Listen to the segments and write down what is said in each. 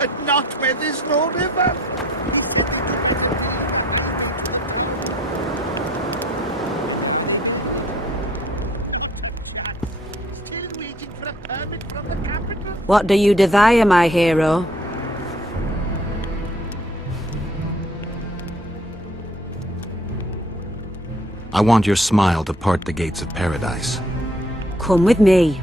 but not where there's no river. Still waiting for a permit from the capital. What do you desire, my hero? I want your smile to part the gates of paradise. Come with me.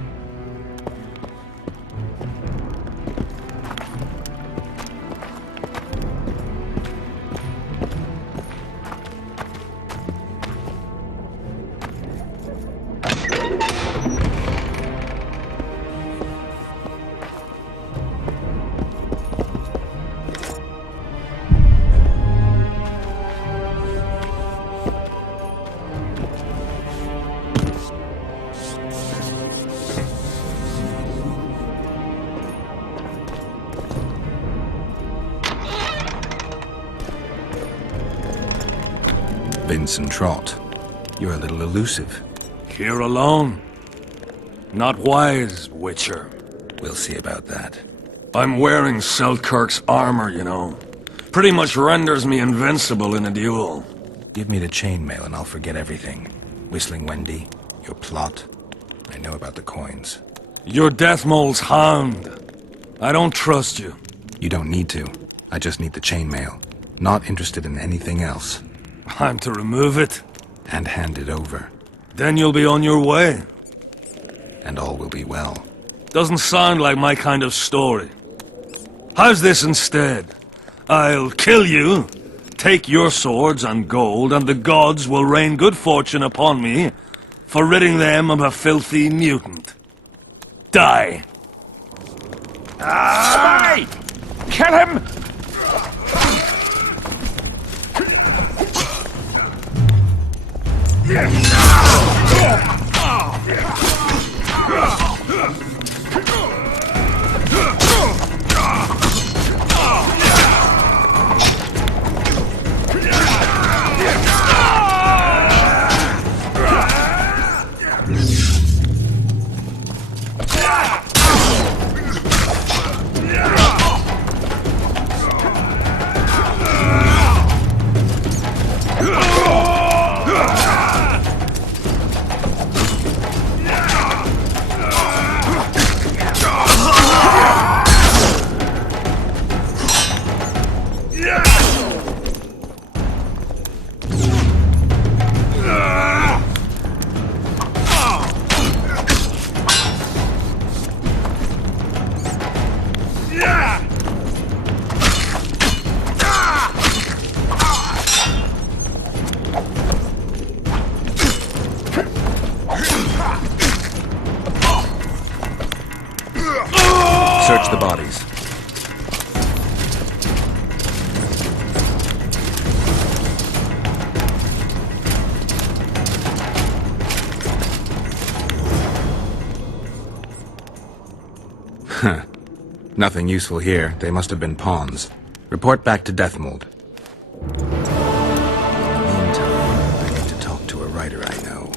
Vincent Trott, you're a little elusive. Here alone. Not wise, Witcher. We'll see about that. I'm wearing Selkirk's armor, you know. Pretty much renders me invincible in a duel. Give me the chainmail and I'll forget everything. Whistling Wendy, your plot. I know about the coins. You're Deathmole's hound. I don't trust you. You don't need to. I just need the chainmail. Not interested in anything else. I'm to remove it? And hand it over. Then you'll be on your way. And all will be well. Doesn't sound like my kind of story. How's this instead? I'll kill you, take your swords and gold, and the gods will rain good fortune upon me for ridding them of a filthy mutant. Die! Spy! Kill him! Search the bodies. Huh. Nothing useful here. They must have been pawns. Report back to Deathmold. In the meantime, I need to talk to a writer I know.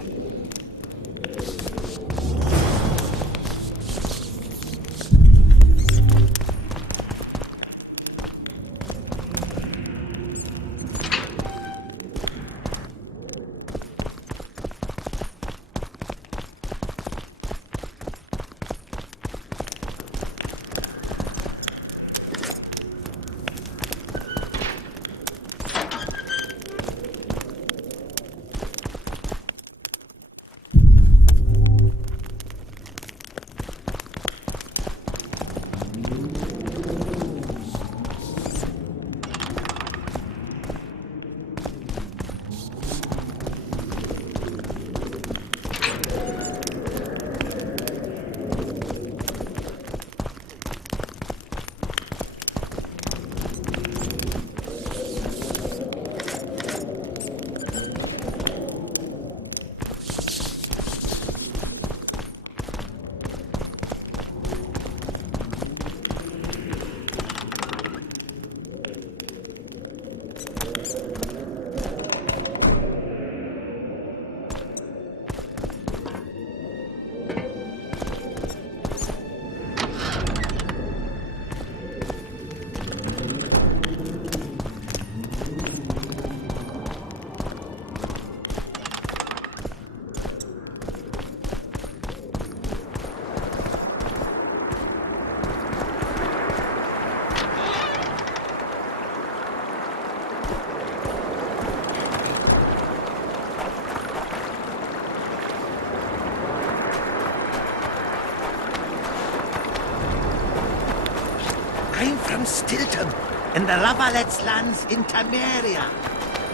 I'm from Stilton, in the Lavallette's lands in Temeria.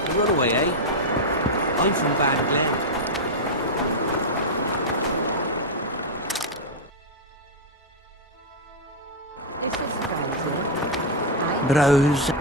You run away, eh? I'm from Bad Glen. Browse.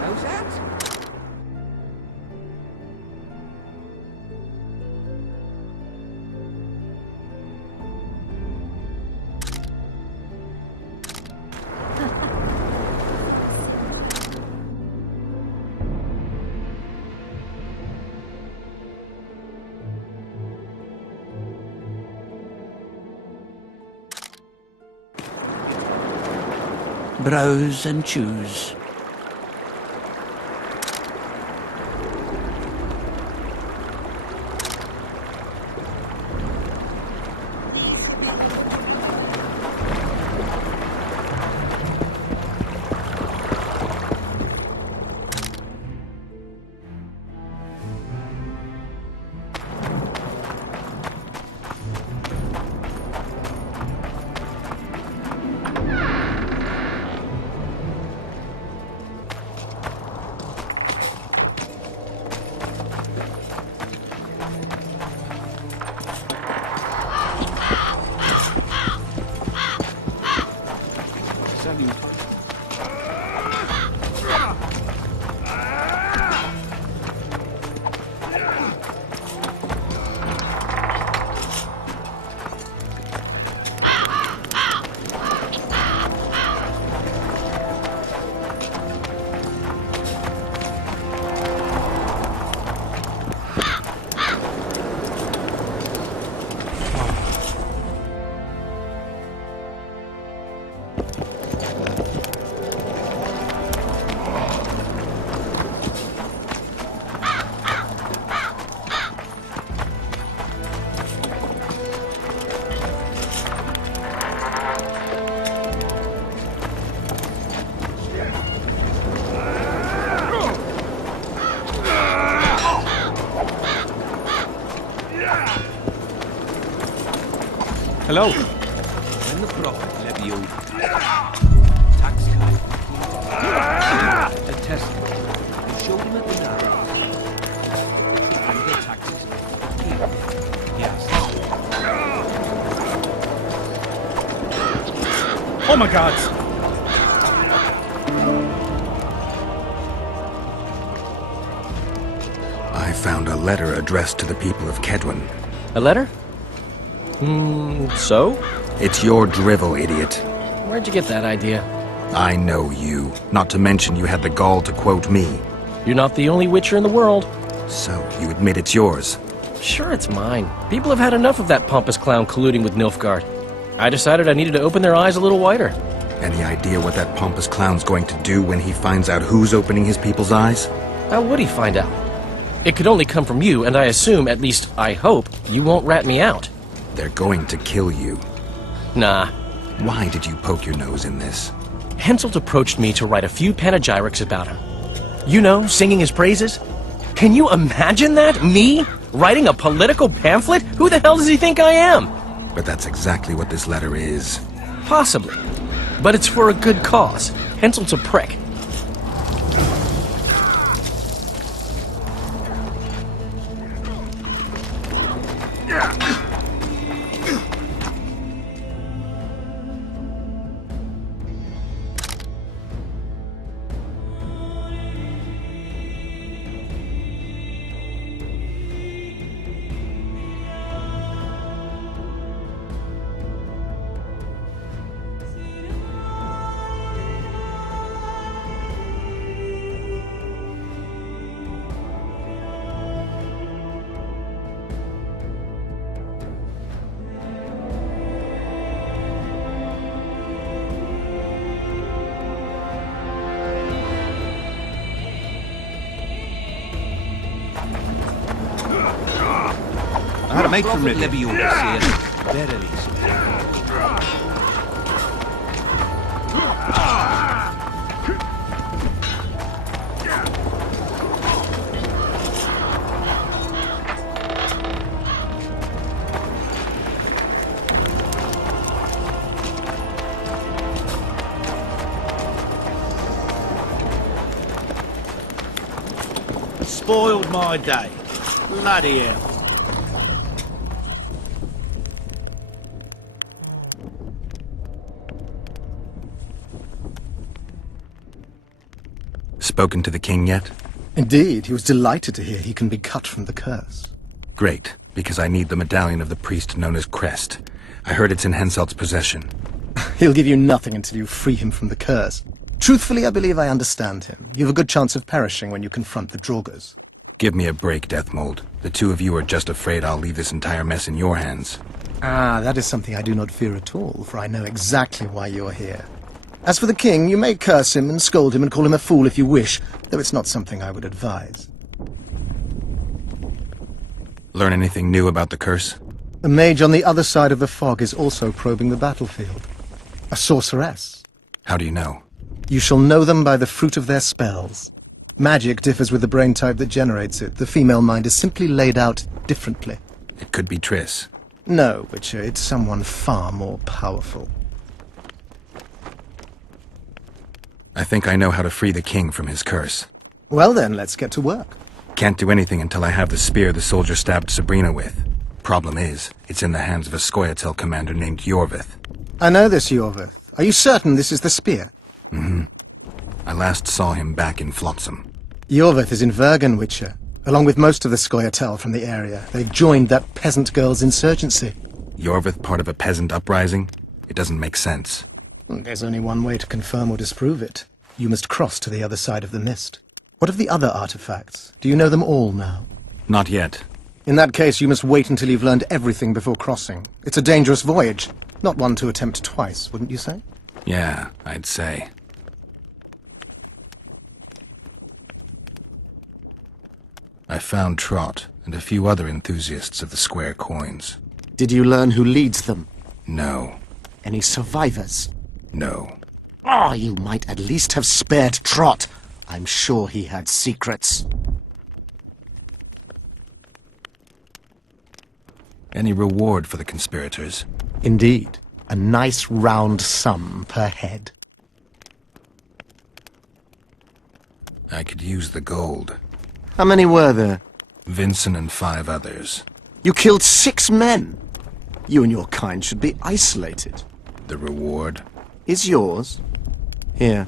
How's that? Browse and choose. Hello. When the prophet levy owed tax cut, a testament, you showed him at the Nero. Pay the taxes. Yes. Oh my god! I found a letter addressed to the people of Kedwin. A letter? So? It's your drivel, idiot. Where'd you get that idea? I know you. Not to mention you had the gall to quote me. You're not the only witcher in the world. So, you admit it's yours? Sure, it's mine. People have had enough of that pompous clown colluding with Nilfgaard. I decided I needed to open their eyes a little wider. Any idea what that pompous clown's going to do when he finds out who's opening his people's eyes? How would he find out? It could only come from you, and I assume, at least I hope, you won't rat me out. They're going to kill you. Nah. Why did you poke your nose in this? Henselt approached me to write a few panegyrics about him. You know, singing his praises. Can you imagine that? Me? Writing a political pamphlet? Who the hell does he think I am? But that's exactly what this letter is. Possibly. But it's for a good cause. Henselt's a prick. I had a mate from Leviosa. Verily. Spoiled my day. Bloody hell. Spoken to the king yet? Indeed, he was delighted to hear he can be cut from the curse. Great, because I need the medallion of the priest known as Crest. I heard it's in Henselt's possession. He'll give you nothing until you free him from the curse. Truthfully, I believe I understand him. You have a good chance of perishing when you confront the Draugrs. Give me a break, Deathmold. The two of you are just afraid I'll leave this entire mess in your hands. Ah, that is something I do not fear at all, for I know exactly why you're here. As for the king, you may curse him and scold him and call him a fool if you wish, though it's not something I would advise. Learn anything new about the curse? The mage on the other side of the fog is also probing the battlefield. A sorceress. How do you know? You shall know them by the fruit of their spells. Magic differs with the brain type that generates it. The female mind is simply laid out differently. It could be Triss. No, Witcher, it's someone far more powerful. I think I know how to free the king from his curse. Well then, let's get to work. Can't do anything until I have the spear the soldier stabbed Sabrina with. Problem is, it's in the hands of a Scoia'tael commander named Yorvith. I know this, Yorvith. Are you certain this is the spear? Mm-hmm. I last saw him back in Flotsam. Yorvith is in Vergen, Witcher, along with most of the Scoia'tael from the area. They've joined that peasant girl's insurgency. Yorvith part of a peasant uprising? It doesn't make sense. There's only one way to confirm or disprove it. You must cross to the other side of the mist. What of the other artifacts? Do you know them all now? Not yet. In that case, you must wait until you've learned everything before crossing. It's a dangerous voyage, not one to attempt twice, wouldn't you say? Yeah, I'd say. I found Trot and a few other enthusiasts of the square coins. Did you learn who leads them? No. Any survivors? No. Ah, you might at least have spared Trot. I'm sure he had secrets. Any reward for the conspirators? Indeed. A nice round sum per head. I could use the gold. How many were there? Vincent and 5 others. You killed 6 men. You and your kind should be isolated. The reward? Is yours? Here.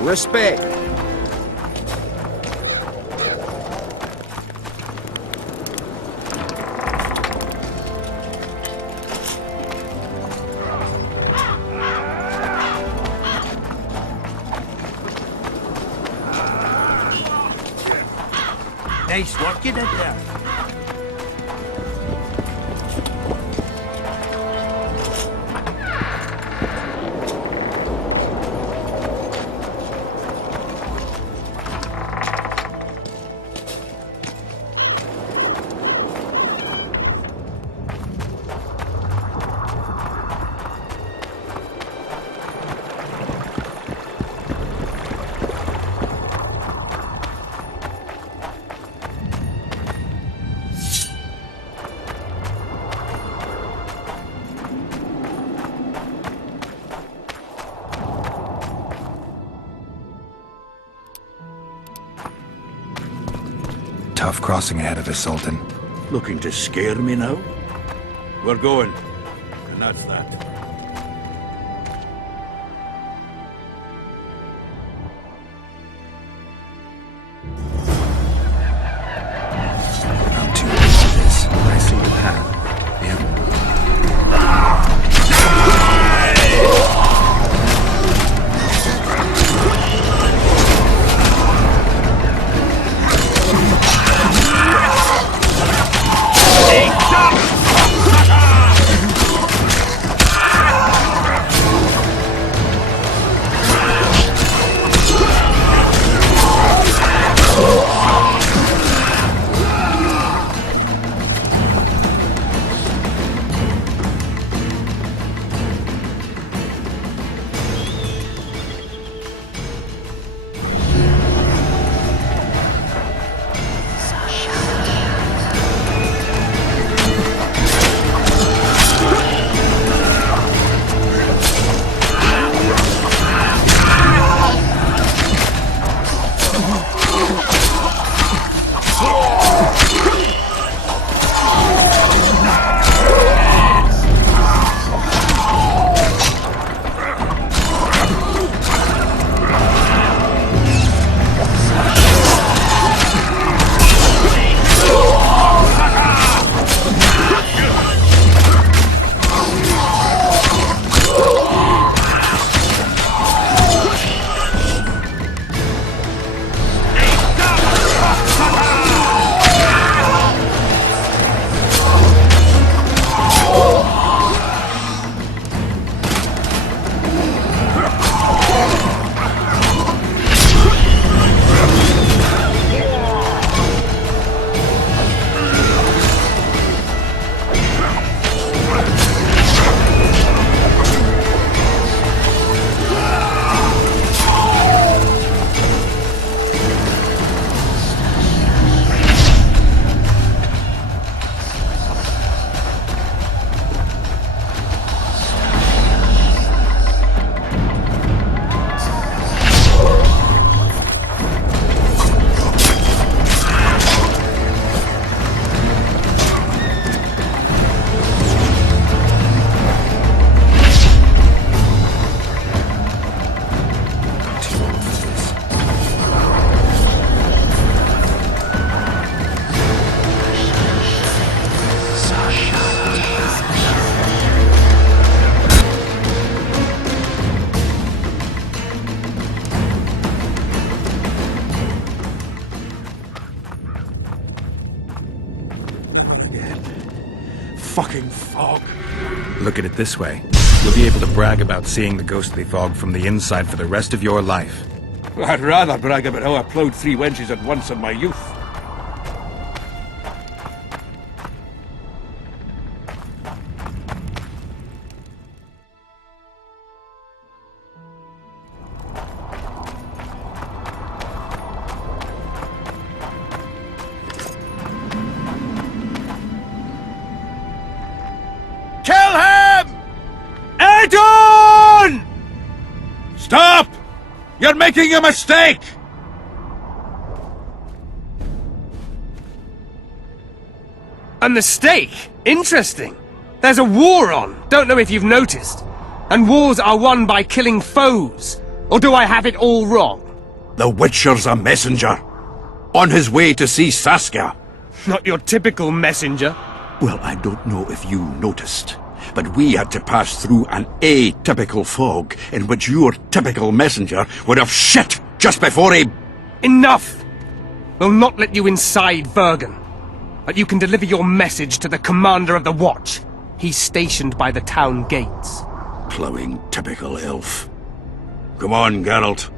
Respect. Nice work you did there. tough crossing ahead of us, Sultan. Looking to scare me now? We're going. And that's that. I'm too late for this. I see the path. Yep. Fucking fog. Look at it this way. You'll be able to brag about seeing the ghostly fog from the inside for the rest of your life. I'd rather brag about how I ploughed 3 wenches at once in my youth. Kill him! Adon! Stop! You're making a mistake! A mistake? Interesting. There's a war on, don't know if you've noticed. And wars are won by killing foes. Or do I have it all wrong? The Witcher's a messenger. On his way to see Saskia. Not your typical messenger. Well, I don't know if you noticed, but we had to pass through an atypical fog in which your typical messenger would have shit just before he... Enough! We'll not let you inside Bergen. But you can deliver your message to the commander of the watch. He's stationed by the town gates. Ploughing typical elf. Come on, Geralt.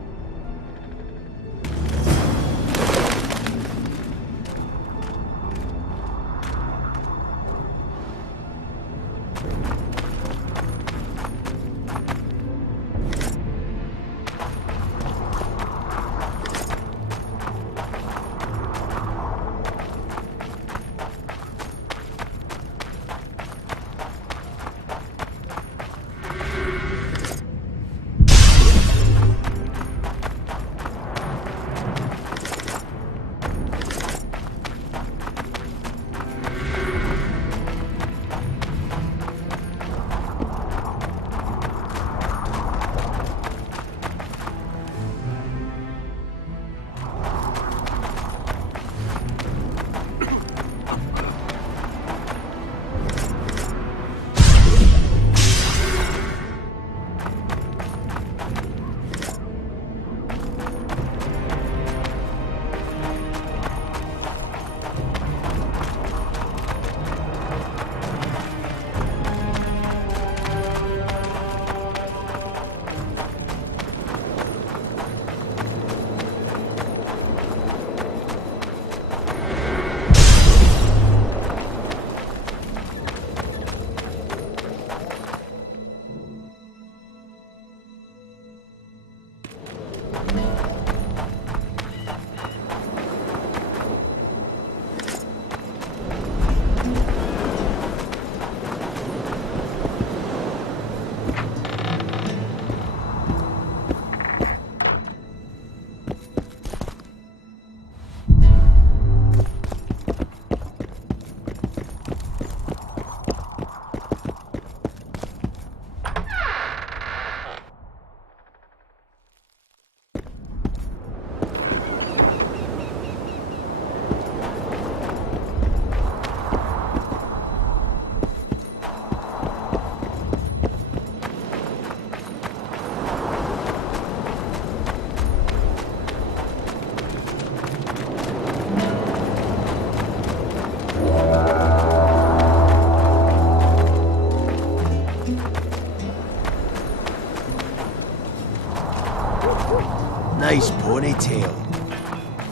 nice ponytail.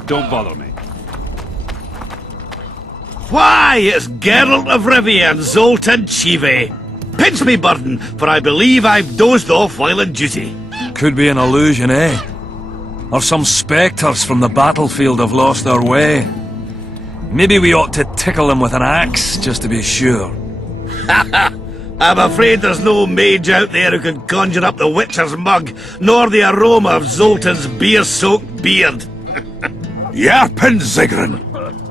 Don't bother me. Why, it's Geralt of Rivia and Zoltan Chive. Pinch me, Burden, for I believe I've dozed off while on duty. Could be an illusion, eh? Or some spectres from the battlefield have lost their way. Maybe we ought to tickle them with an axe, just to be sure. I'm afraid there's no mage out there who can conjure up the Witcher's mug, nor the aroma of Zoltan's beer-soaked beard. Yarpin Zigrin!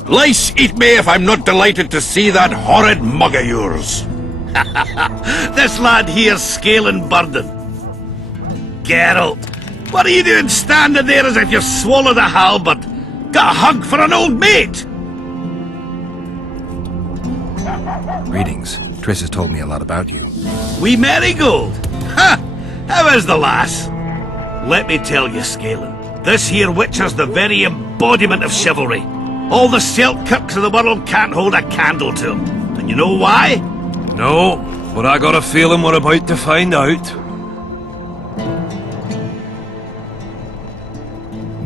Lice eat me if I'm not delighted to see that horrid mug of yours. This lad here's scaling Burden. Geralt, what are you doing standing there as if you've swallowed a halberd? Got a hug for an old mate? Greetings. Triss has told me a lot about you. We Marigold? Ha! How is the lass? Let me tell you, Scalen, this here Witcher's the very embodiment of chivalry. All the Selkirks of the world can't hold a candle to him. And you know why? No, but I got a feeling we're about to find out.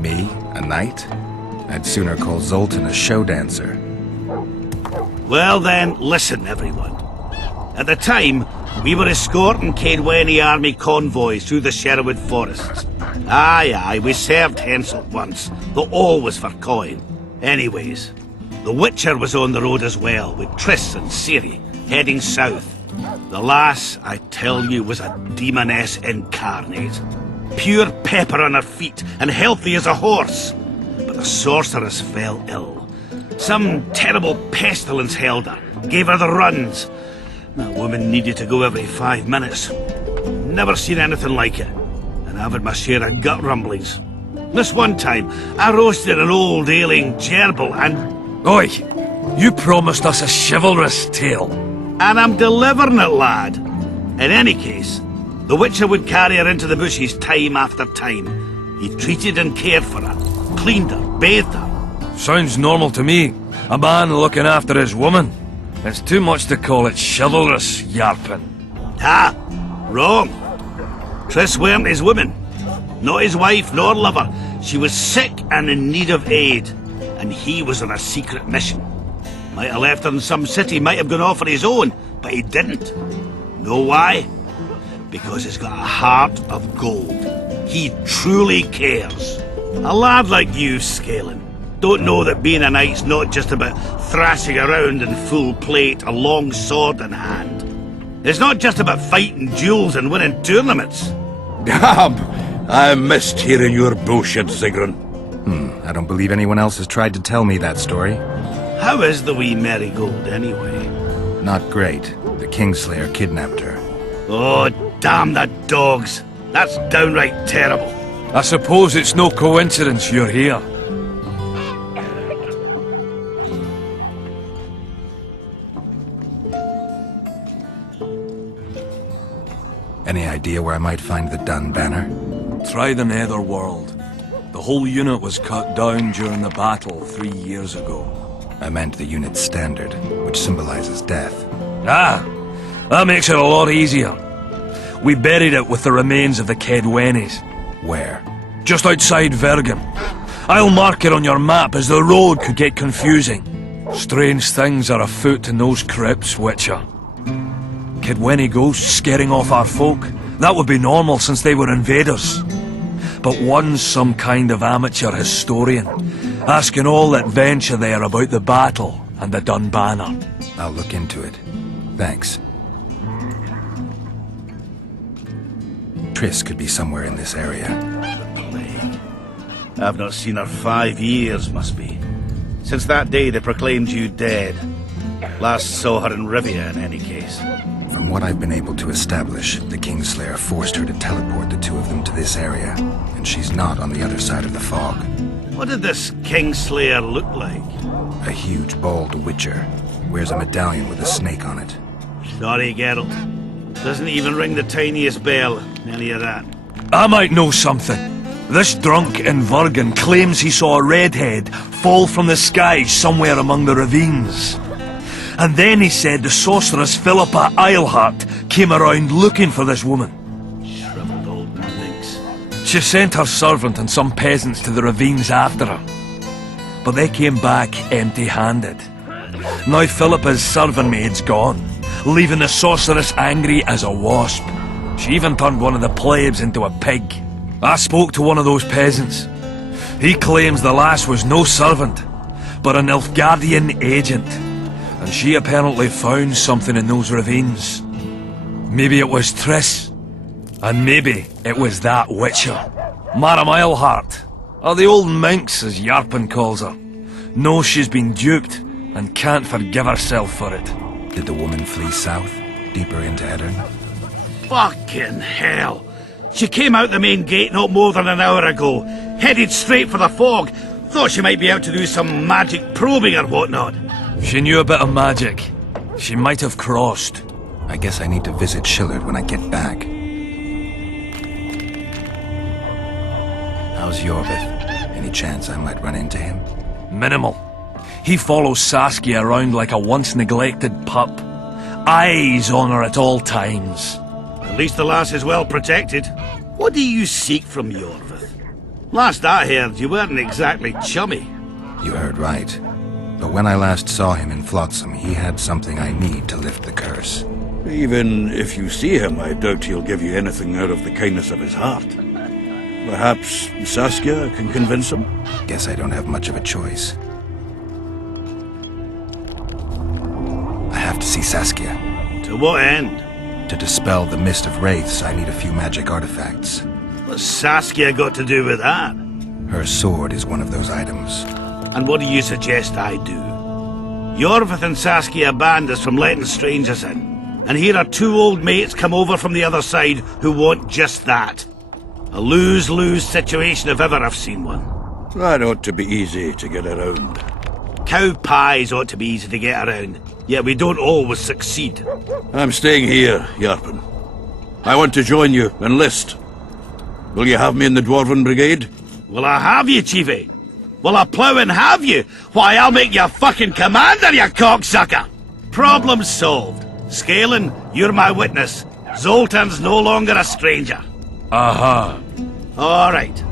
Me? A knight? I'd sooner call Zoltan a show dancer. Well then, listen everyone. At the time, we were escorting Caedwene army convoys through the Sherwood forests. Aye, we served Henselt once, though always for coin. Anyways, the Witcher was on the road as well, with Triss and Ciri, heading south. The lass, I tell you, was a demoness incarnate. Pure pepper on her feet, and healthy as a horse. But the sorceress fell ill. Some terrible pestilence held her, gave her the runs. That woman needed to go every 5 minutes. Never seen anything like it. And I've had my share of gut rumblings. This one time, I roasted an old ailing gerbil and... Oi! You promised us a chivalrous tale. And I'm delivering it, lad. In any case, the Witcher would carry her into the bushes time after time. He treated and cared for her, cleaned her, bathed her. Sounds normal to me. A man looking after his woman. It's too much to call it chivalrous, Yarpin. Ah, wrong. Triss weren't his woman. Not his wife nor lover. She was sick and in need of aid. And he was on a secret mission. Might have left her in some city, might have gone off on his own, but he didn't. Know why? Because he's got a heart of gold. He truly cares. A lad like you, Scalen, don't know that being a knight's not just about thrashing around in full plate, a long sword in hand. It's not just about fighting duels and winning tournaments. Damn! I missed hearing your bullshit, Zigrin. I don't believe anyone else has tried to tell me that story. How is the wee Marigold, anyway? Not great. The Kingslayer kidnapped her. Oh, damn the dogs! That's downright terrible. I suppose it's no coincidence you're here. Any idea where I might find the Dun banner? Try the Netherworld. The whole unit was cut down during the battle 3 years ago. I meant the unit's standard, which symbolizes death. Ah, that makes it a lot easier. We buried it with the remains of the Caedwenes. Where? Just outside Vergen. I'll mark it on your map, as the road could get confusing. Strange things are afoot in those crypts, Witcher. Caedwene ghosts scaring off our folk. That would be normal since they were invaders. But one's some kind of amateur historian, asking all that venture there about the battle and the Dun banner. I'll look into it. Thanks. Triss could be somewhere in this area. The plague. I've not seen her 5 years, must be. Since that day they proclaimed you dead. Last saw her in Rivia, in any case. From what I've been able to establish, the Kingslayer forced her to teleport the two of them to this area, and she's not on the other side of the fog. What did this Kingslayer look like? A huge, bald witcher. Wears a medallion with a snake on it. Sorry, Geralt. Doesn't even ring the tiniest bell, any of that. I might know something. This drunk in Vergen claims he saw a redhead fall from the skies somewhere among the ravines. And then he said the sorceress Philippa Eilhart came around looking for this woman. Shriveled old minx. She sent her servant and some peasants to the ravines after her. But they came back empty-handed. Now Philippa's servant maid's gone, leaving the sorceress angry as a wasp. She even turned one of the plebs into a pig. I spoke to one of those peasants. He claims the lass was no servant, but an Nilfgaardian agent. And she apparently found something in those ravines. Maybe it was Triss. And maybe it was that witcher. Mara Mileheart, or the old minx as Yarpen calls her. Knows she's been duped and can't forgive herself for it. Did the woman flee south, deeper into Eddern? Fucking hell! She came out the main gate not more than an hour ago, headed straight for the fog. Thought she might be out to do some magic probing or whatnot. She knew a bit of magic. She might have crossed. I guess I need to visit Shillard when I get back. How's Yorvith? Any chance I might run into him? Minimal. He follows Saskia around like a once-neglected pup. Eyes on her at all times. At least the lass is well protected. What do you seek from Yorvith? Last I heard, you weren't exactly chummy. You heard right. But when I last saw him in Flotsam, he had something I need to lift the curse. Even if you see him, I doubt he'll give you anything out of the kindness of his heart. Perhaps Saskia can convince him? Guess I don't have much of a choice. I have to see Saskia. To what end? To dispel the mist of wraiths, I need a few magic artifacts. What's Saskia got to do with that? Her sword is one of those items. And what do you suggest I do? Yorvith and Saskia banned us from letting strangers in. And here are two old mates come over from the other side who want just that. A lose-lose situation if ever I've seen one. That ought to be easy to get around. Cow pies ought to be easy to get around, yet we don't always succeed. I'm staying here, Yarpen. I want to join you, enlist. Will you have me in the Dwarven Brigade? Will I have you, Chiefy? Will I plough and have you? Why, I'll make you fucking commander, you cocksucker! Problem solved. Scalan, you're my witness. Zoltan's no longer a stranger. Aha. All right.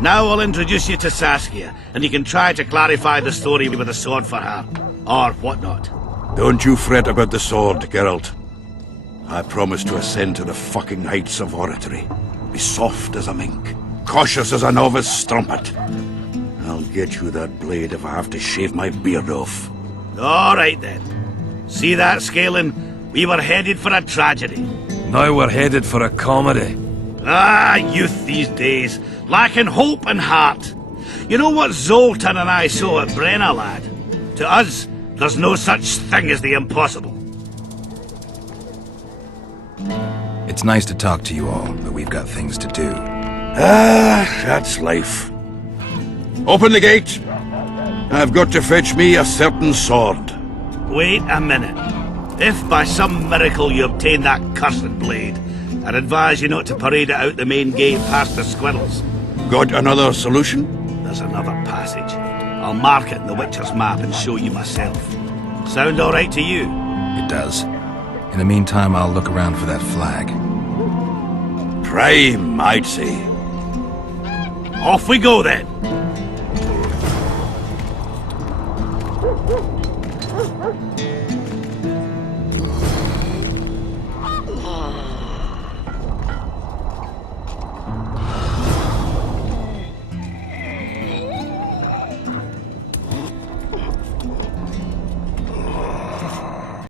Now I'll introduce you to Saskia, and you can try to clarify the story with a sword for her. Or whatnot. Don't you fret about the sword, Geralt. I promise to ascend to the fucking heights of oratory. Be soft as a mink, cautious as a novice strumpet. I'll get you that blade if I have to shave my beard off. All right then. See that, Scalan? We were headed for a tragedy. Now we're headed for a comedy. Ah, youth these days, lacking hope and heart. You know what Zoltan and I saw at Brenna, lad? To us, there's no such thing as the impossible. It's nice to talk to you all, but we've got things to do. Ah, that's life. Open the gate. I've got to fetch me a certain sword. Wait a minute. If by some miracle you obtain that cursed blade, I'd advise you not to parade it out the main gate past the squirrels. Got another solution? There's another passage. I'll mark it in the Witcher's map and show you myself. Sound all right to you? It does. In the meantime, I'll look around for that flag. Prime, I'd say. Off we go then.